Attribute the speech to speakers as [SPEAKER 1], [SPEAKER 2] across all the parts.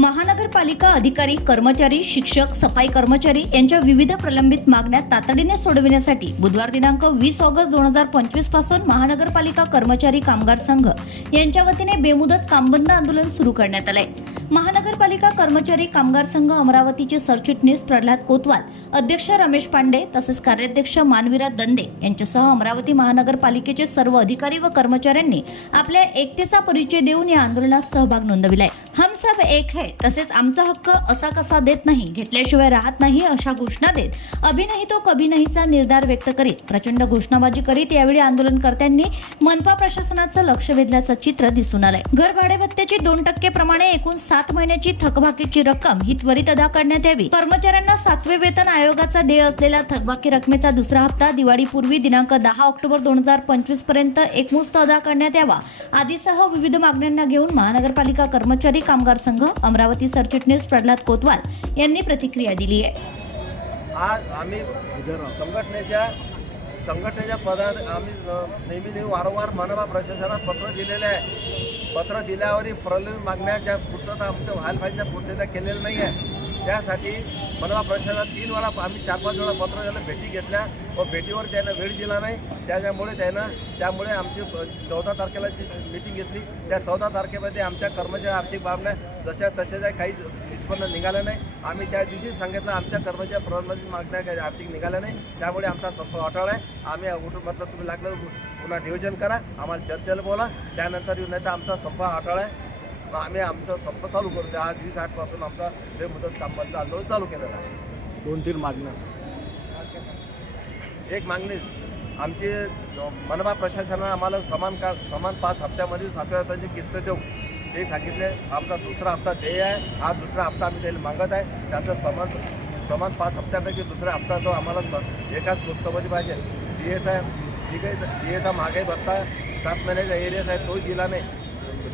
[SPEAKER 1] महानगरपालिका अधिकारी कर्मचारी शिक्षक सफाई कर्मचारी यांच्या विविध प्रलंबित मागण्या तातडीने सोडविण्यासाठी बुधवार दिनांक वीस ऑगस्ट दोन हजार पंचवीसपासून महानगरपालिका कर्मचारी कामगार संघ यांच्या वतीने बेमुदत कामबंद आंदोलन सुरू करण्यात आलंय. महानगरपालिका कर्मचारी कामगार संघ अमरावतीचे सरचिटणीस प्रल्हाद कोतवाल अध्यक्ष रमेश पांडे तसेच कार्याध्यक्ष मानवीरा दंदे यांच्यासह अमरावती महानगरपालिकेचे सर्व अधिकारी व कर्मचाऱ्यांनी आपल्या एकतेचा परिचय देऊन या आंदोलनात सहभाग नोंदविलाय. हम सब एक है तसेच आमचा हक्क असा कसा देत नाही घेतल्याशिवाय राहत नाही अशा घोषणा देत अभि नाही तो कभी नाहीचा निर्धार व्यक्त करीत प्रचंड घोषणाबाजी करीत यावेळी आंदोलनकर्त्यांनी मनपा प्रशासनाचं लक्ष वेधल्याचं चित्र दिसून आलंय. घर भाडे भत्त्याची दोन टक्के प्रमाणे एकूण सात सात महिन्याची थकबाकीची रक्कम ही त्वरित अदा करण्यात यावी. कर्मचाऱ्यांना सातवे वेतन आयोगाचा देय असलेल्या थकबाकी रकमेचा दुसरा हप्ता दिवाळीपूर्वी दिनांक दहा ऑक्टोबर दोन हजार पंचवीसपर्यंत एकमुस्त अदा करण्यात यावा. आदीसह विविध मागण्यांना घेऊन महानगरपालिका कर्मचारी कामगार संघ अमरावती सरचिटणीस प्रल्हाद कोतवाल यांनी प्रतिक्रिया दिली आहे.
[SPEAKER 2] आज आम्ही संघटनेच्या संघटनेच्या पदा आम्ही नेहमी नेहमी वारंवार मनपा प्रशासनात पत्र दिलेले आहे. पत्र दिल्यावरही प्रलंबित मागण्या ज्या पूर्तता आमच्या व्हायला पाहिजे त्या पूर्तता केलेल्या नाही आहे त्यासाठी मनपा प्रशासनात तीन वेळा आम्ही चार पाच वेळा पत्र त्याला भेटी घेतल्या व भेटीवर त्यांना वेळ दिला नाही. त्याच्यामुळे त्यांना त्यामुळे आमची चौदा तारखेला जी मीटिंग घेतली त्या चौदा तारखेमध्ये आमच्या कर्मचारी आर्थिक मागण्या जशा तशाच आहे काही निष्पन्न निघालं नाही. आम्ही त्या दिवशी सांगितलं आमच्या कर्मचारी प्रलंबित मागण्या काही आर्थिक निघाल्या नाही. त्यामुळे आमचा संप अटळ आहे. आम्ही उठून म्हटलं तुम्ही लागलं पुन्हा नियोजन करा. आम्हाला चर्चेला बोला. त्यानंतर येऊन नाही तर आमचा संप अटळ आहे. आम्ही आमचा संप चालू करू. आज वीस आठपासून आमचा बेमुदत कामबंद आंदोलन चालू केलेलं आहे.
[SPEAKER 3] दोन तीन मागण्या
[SPEAKER 2] एक मागणी आमची मनपा प्रशासनानं आम्हाला समान का समान पाच हप्त्यामध्ये सातव्या हप्त्याची किस्त देऊ ते सांगितले आमचा दुसरा हप्ता ध्येय आहे. हा दुसरा हप्ता आम्ही त्याला मागत आहे. त्याचा समान समान पाच हप्त्यापैकी दुसरा हप्ता जो आम्हाला स- एकाच पुस्तकामध्ये पाहिजे. डी एचा ठीक आहे. डी एचा महागाई भत्ता सात महिन्याचा एरियस आहे तोही दिला नाही.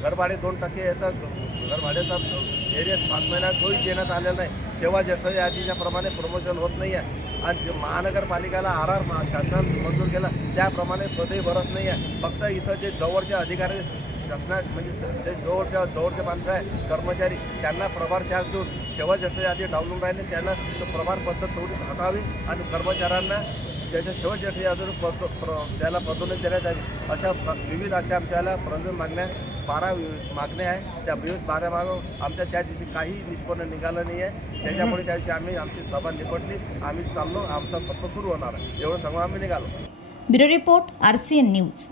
[SPEAKER 2] घरभाडे दोन टक्के याचा घरभाड्याचा एरियस पाच महिन्यात तोही देण्यात आलेला नाही. सेवा जसं आधीच्याप्रमाणे प्रमोशन होत नाही आहे आणि महानगरपालिकाला महानगरपालिकेला आर आर शासन मंजूर केला त्याप्रमाणे पदही भरत नाही आहे फक्त इथं जे जवळचे अधिकारी शासनात म्हणजे जे जवळच्या जवळचे माणसं आहे कर्मचारी त्यांना प्रभार चार्ज देऊन सेवा ज्येष्ठ आधी डावलून राहिले त्यांना तो प्रभार पद्धत थोडीच हटावी आणि कर्मचाऱ्यांना ज्याच्या सेवा ज्येष्ठ पद त्याला पदोन्नती देण्यात यावी. अशा विविध अशा आमच्याला प्रलंबित मागण्या बारा मागण्या आहे त्या विविध बारा माग आमच्या त्या दिवशी काही निष्पन्न निघालं नाही आहे. त्याच्यामुळे त्या दिवशी आम्ही आमची सभा निपटली. आम्ही चाललो. आमचा सप्प सुरू होणार आहे. एवढं सांगून आम्ही निघालो.
[SPEAKER 1] Bureau report N news.